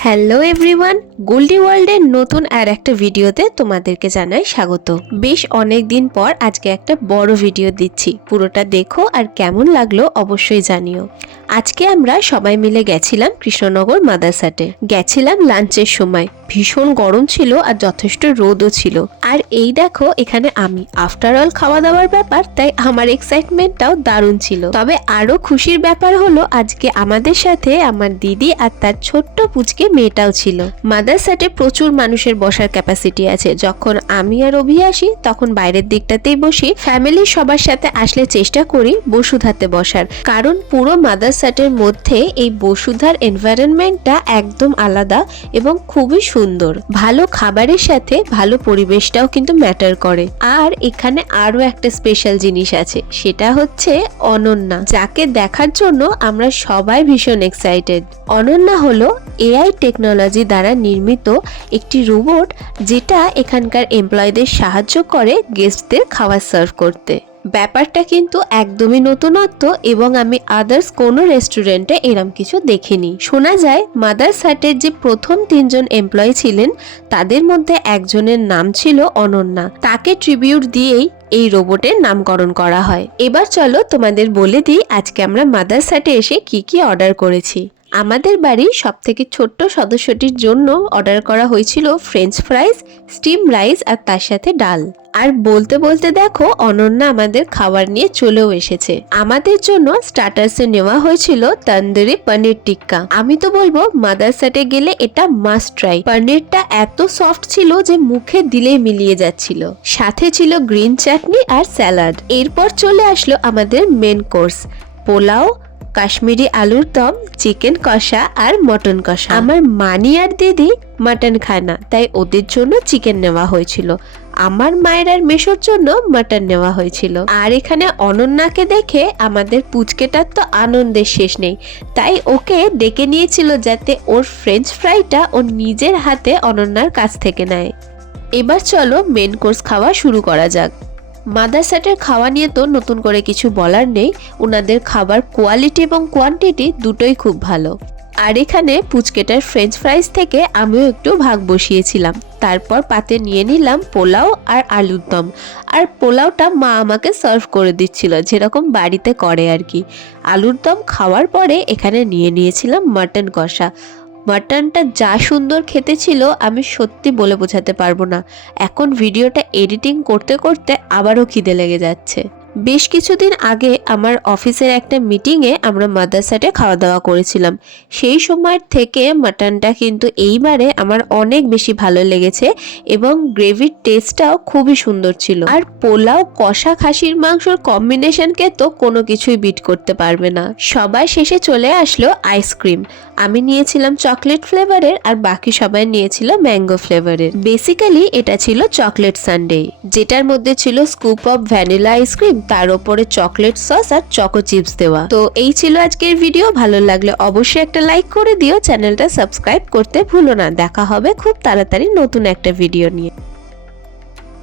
Hello everyone Goldie ওয়ার্ল্ডের নতুন আর একটা ভিডিওতে তোমাদেরকে জানাই স্বাগত। বেশ অনেক দিন পর আজকে একটা বড় ভিডিও দিচ্ছি। পুরোটা দেখো আর কেমন লাগল অবশ্যই জানিও। আজকে আমরা সবাই মিলে গেছিলাম কৃষ্ণনগর মাদারসাটে গেছিলাম লাঞ্চের সময়। ভীষণ গরম ছিল আর যথেষ্ট রোদও ছিল। আর এই দেখো, এখানে আমি। আফটার অল খাওয়া দাওয়ার ব্যাপার, তাই আমার এক্সাইটমেন্টটাও দারুণ ছিল। তবে আরও খুশির ব্যাপার হলো, আজকে আমাদের সাথে আমার দিদি আর তার ছোট্ট পুচকে মেয়েটাও ছিল। মাদার মাদারসাটে প্রচুর মানুষের বসার ক্যাপাসিটি আছে। যখন আমি আর অভি আসি, তখন বাইরের দিকটাতেই বসি। ফ্যামিলির সবার সাথে আসলে চেষ্টা করি বসুধাতে বসার। কারণ পুরো মাদার মাদারসাটের মধ্যে এই বসুধার এনভায়রনমেন্টটা একদম আলাদা এবং খুবই সুন্দর। ভালো খাবারের সাথে ভালো পরিবেশটাও কিন্তু ম্যাটার করে। আর এখানে আরও একটা স্পেশাল জিনিস আছে, সেটা হচ্ছে অনন্যা। যাকে দেখার জন্য আমরা সবাই ভীষণ এক্সাইটেড অনন্যা হলো এআই টেকনোলজি দ্বারা নির্মিত একটি রোবট যেটা এখানকার এমপ্লয়ীদের সাহায্য করে গেস্টদের খাবার সার্ভ করতে। ব্যাপারটা কিন্তু একদমই নতুনত্ব এবং আমি আদার্স কোনো রেস্টুরেন্টে এরম কিছু দেখিনি। শোনা যায় মাদার সাটের যে প্রথম তিনজন এমপ্লয়ি ছিলেন, তাদের মধ্যে একজনের নাম ছিল অনন্যা। তাকে ট্রিবিউট দিয়েই এই রোবটের নামকরণ করা হয়। এবার চলো তোমাদের বলে দিই, আজকে আমরা মাদার সাটে এসে কি কি অর্ডার করেছি। আমাদের বাড়ির সব থেকে ছোট্ট সদস্যটির জন্য অর্ডার করা হয়েছিল ফ্রেঞ্চ ফ্রাইজ স্টিম রাইস আর তার সাথে ডাল। আর বলতে বলতে দেখো, অনন্যা আমাদের খাবার নিয়ে চলেও এসেছে। আমাদের জন্য স্টার্টার্সে নেওয়া হয়েছিল তন্দুরি পনির টিক্কা। আমি তো বলব মাদারসাটে গেলে এটা মাস্ট ট্রাই পনিরটা এত সফট ছিল যে মুখে দিলে মিলিয়ে যাচ্ছিল। সাথে ছিল গ্রিন চাটনি আর স্যালাড। এরপর চলে আসলো আমাদের মেন কোর্স পোলাও কাশ্মীরি আলুর দম, চিকেন কষা আর মটন কষা। আমার মানি আর দিদি মাটন খায় না, তাই ওদের জন্য চিকেন নেওয়া হয়েছিল। আমার মায়ের আর মেশোর জন্য মাটন নেওয়া হয়েছিল। আর এখানে অনন্যাকে দেখে আমাদের পুচকেটার তো আনন্দের শেষ নেই। তাই ওকে ডেকে নিয়েছিল যাতে ওর ফ্রেঞ্চ ফ্রাইটা ওর নিজের হাতে অনন্যার কাছ থেকে নেয়। এবার চলো মেন কোর্স খাওয়া শুরু করা যাক। মাদারসাটের খাওয়া নিয়ে তো নতুন করে কিছু বলার নেই। ওনাদের খাবার কোয়ালিটি এবং কোয়ান্টিটি দুটোই খুব ভালো। আর এখানে পুচকেটার ফ্রেঞ্চ ফ্রাইজ থেকে আমিও একটু ভাগ বসিয়েছিলাম। তারপর পাতে নিয়ে নিলাম পোলাও আর আলুর দম। আর পোলাওটা মা আমাকে সার্ভ করে দিচ্ছিল, যেরকম বাড়িতে করে আর কি। আলুর দম খাওয়ার পরে এখানে নিয়ে নিয়েছিলাম মাটন কষা। মাটনটা যা সুন্দর খেতে ছিল আমি সত্যি বলে বোঝাতে পারব না। এখন ভিডিওটা এডিটিং করতে করতে আবারও খিদে লেগে যাচ্ছে। বেশ কিছুদিন আগে আমার অফিসের একটা মিটিংয়ে আমরা মাদারসাটে খাওয়া দাওয়া করেছিলাম। সেই সময় থেকে মাটনটা কিন্তু এইবারে আমার অনেক বেশি ভালো লেগেছে এবং গ্রেভির টেস্টটাও খুবই সুন্দর ছিল। আর পোলাও, কষা খাসির মাংসর কম্বিনেশনকে তো কোনো কিছুই বিট করতে পারবে না। সবাই শেষে চলে আসলো আইসক্রিম আমি নিয়েছিলাম চকলেট ফ্লেভারের আর বাকি সবাই নিয়েছিল ম্যাঙ্গো ফ্লেভারের। বেসিক্যালি এটা ছিল চকলেট সানডে, যেটার মধ্যে ছিল স্কুপ অফ ভ্যানিলা আইসক্রিম তার উপরে চকলেট সস আর চকো চিপস দেওয়া। তো এই ছিল আজকের ভিডিও। ভালো লাগলে অবশ্যই একটা লাইক করে দিও। চ্যানেলটা সাবস্ক্রাইব করতে ভুলো না। দেখা হবে খুব তাড়াতাড়ি নতুন একটা ভিডিও নিয়ে।